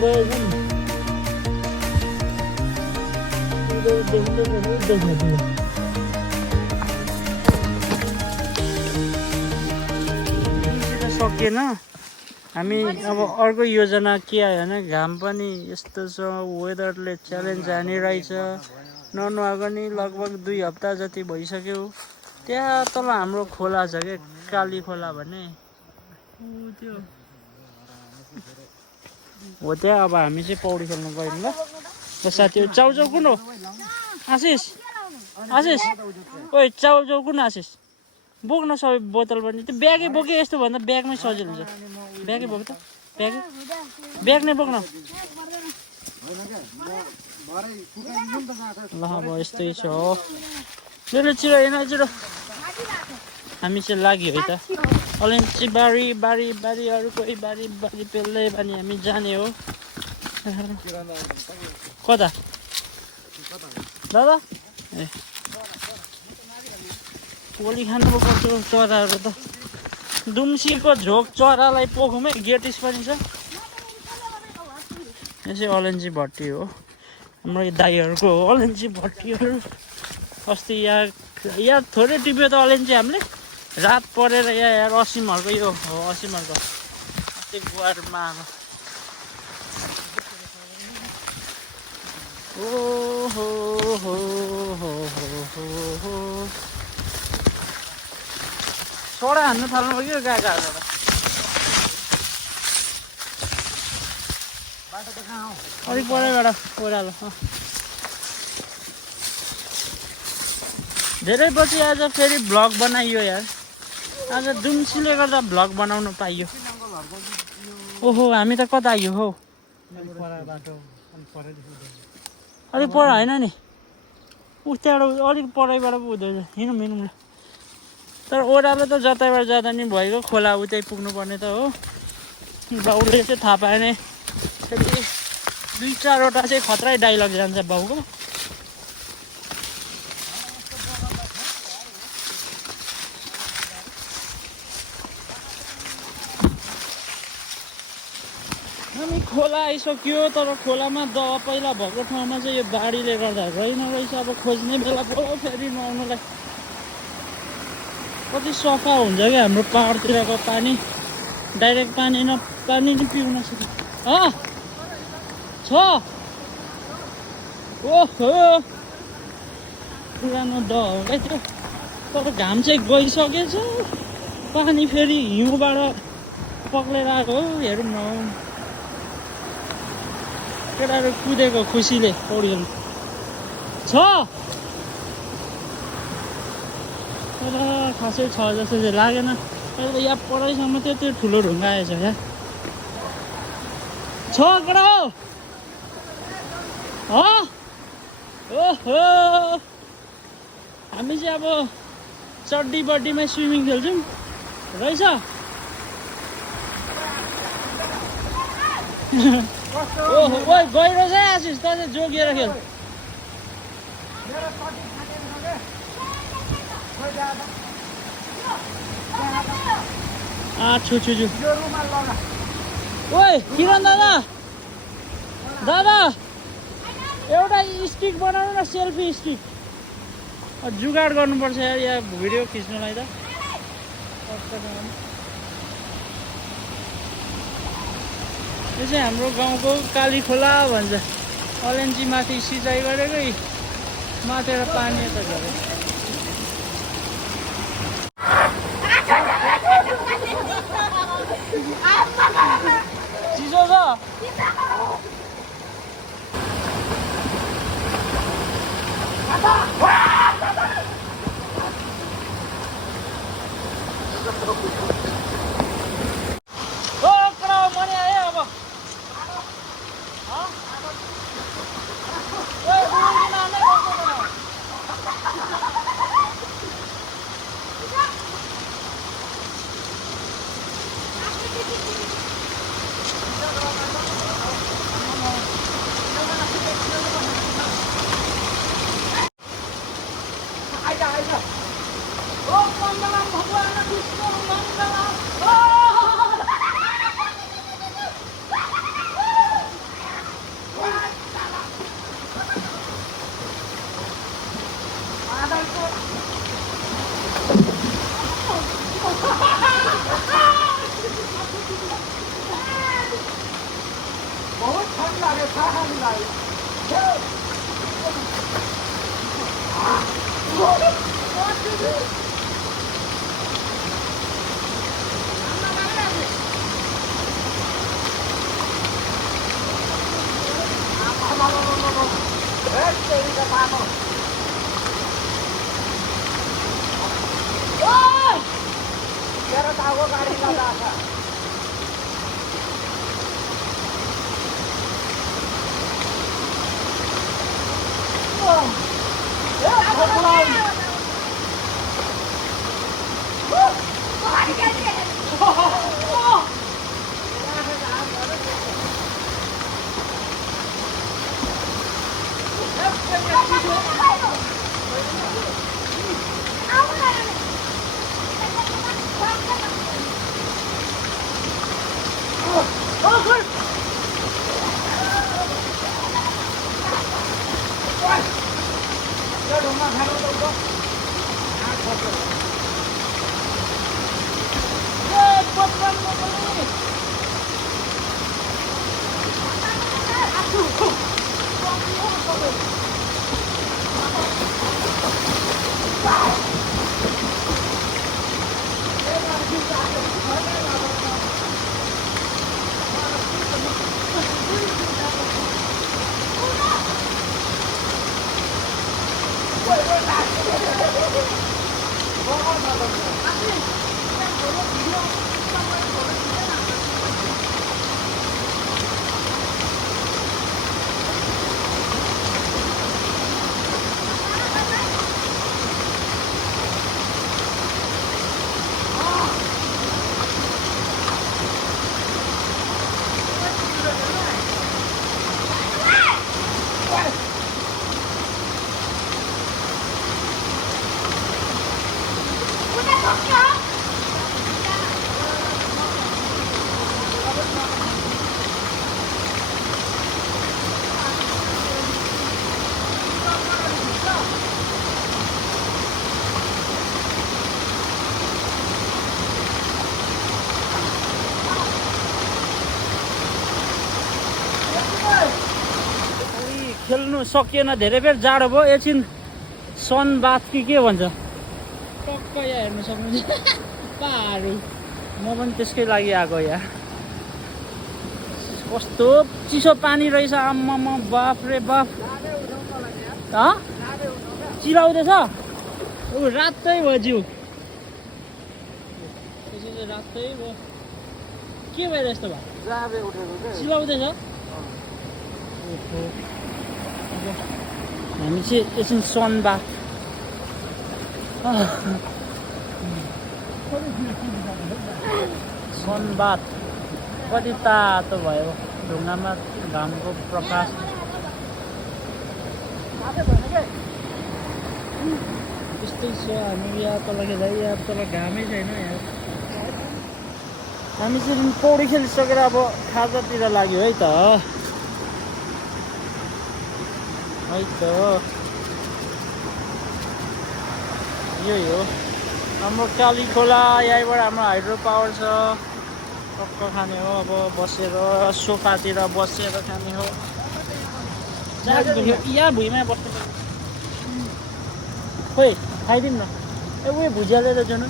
गयो सकिएन हामी अब अर्को योजना के आयो भने घाम पनि यस्तो छ वेदरले च्यालेन्ज हानिरहेछ ननुहाएको नि लगभग 2 हप्ता जति भइसक्यो त्यहाँ तल हाम्रो खोला छ के काली खोला भन्ने त्यो हो त्यहाँ अब हामी चाहिँ पौडी खेल्न गयौँ ल साथीहरु चाउचाउ कुन हो आशिष आशिष ओइ चाउचाउ कुन आशिष बोक्न सबै बोतल पनि त्यो ब्यागै बोके यस्तो भन्दा ब्यागमै सजिलो हुन्छ ब्यागै बोक त ब्याग नै बोक्न ल अब यस्तै छ छिटो छिटो हेर्न छिटो हामी चाहिँ लाग्यो है त अलैँची बारीहरूकै बारी पेल्दै पनि हामी जाने हो कता दादा ए पोली खानु पो पर्छ चराहरू त दुम्सीको झोक चरालाई पोखौँ है गेटिस पनि छ यो चाहिँ अलैँची भट्टी हो हाम्रो दाइहरूको हो अलैँची भट्टीहरू अस्ति यहाँ थोरै टिप्यो त अलैँची हामीले रात परेर यहाँ असिमहरूको यो हो असिमहरूको अस्ति गुवारमा सोडा हान्नु थाल्नु पऱ्यो गएको अलिक परैबाट ओह्रालो धेरै पछि आज फेरि भ्लग बनाइयो यार आज दुम्सीले गर्दा भ्लग बनाउनु पाइयो ओहो हामी त कता आइयो हौ अलिक पर होइन नि उस्तैबाट अलिक परैबाट पो हुँदैछ हिँडौँ ल तर ओह्रालो त जतैबाट जाँदा नि भइगयो खोला उतै पुग्नु पर्ने त हो बाउले चाहिँ थाहा पाएन फेरि 2-4वटा चाहिँ खतरै डाइलग जान्छ बाउको हामी खोला आइसक्यो तर खोलामा पहिला भएको ठाउँमा चाहिँ यो बाढीले गर्दा रहेछ अब खोज्ने बेला पो फेरि नुहाउनुलाई कति सफा हुन्छ क्या हाम्रो पहाडतिरको पानी डाइरेक्ट पानी नि पिउन सक्छ छ ओहो पुरानो दहकै थियो तर घाम चाहिँ गइसकेछ पानी फेरि हिउँबाट पक्लेर आएको हो हेरौँ न केटाहरू कुदेको खुसीले पौडी खेल्नु छ तर खासै छ जस्तो चाहिँ लागेन अहिले यहाँ पढाइसम्म त्यो ठुलो ढुङ्गा आएछ क्या छ केटा हो ओहो हामी चाहिँ अब चड्डी बड्डीमै स्विमिङ खेल्छौँ रहेछ ओहो ओइ गहिरो छ आशिष त चाहिँ जोगिएर खेल छु ओइ किरण दादा एउटा स्टिक बनाउनु न सेल्फी स्टिक जुगाड गर्नुपर्छ यार यहाँ भिडियो खिच्नुलाई त यो चाहिँ हाम्रो गाउँको काली खोला भन्छ अलैँची माथि सिँचाइ गरेकै माथेर पानी यता झरे चिसो छ खेल्नु सकिएन, धेरै बेर जाडो भयो। एकछिन सन बाथ कि के भन्छ टक्क यहाँ हेर्नु सक्नुहुन्छ पाहाडहरू। म पनि त्यसकै लागि आएको यहाँ। कस्तो चिसो पानी रहेछ, आम्मामा बाफ रे बाफ। चिलाउँदैछ ऊ, रातै भयो जिउ, रातै भयो। के भएर यस्तो भयो? चिलाउँदैछ। हामी चाहिँ एकछिन सन बाथ। सन बाथ कति तातो भयो, ढुङ्गामा घामको प्रकाश। त्यस्तै छ। हामी यहाँ तल खेल्दा यहाँ तल घामै छैन यहाँ। हामी चाहिँ पौडी खेलिसकेर अब खाजातिर लाग्यो है त। यही हो हाम्रो काली खोला। यहीँबाट हाम्रो हाइड्रो पावर छ। टक्क खाने हो अब बसेर, सोफातिर बसेर खाने हो। यहाँ भुइँमा बस्नु खोइ खाइदिउँ न। ए उयो भुजिया लिएर जानु।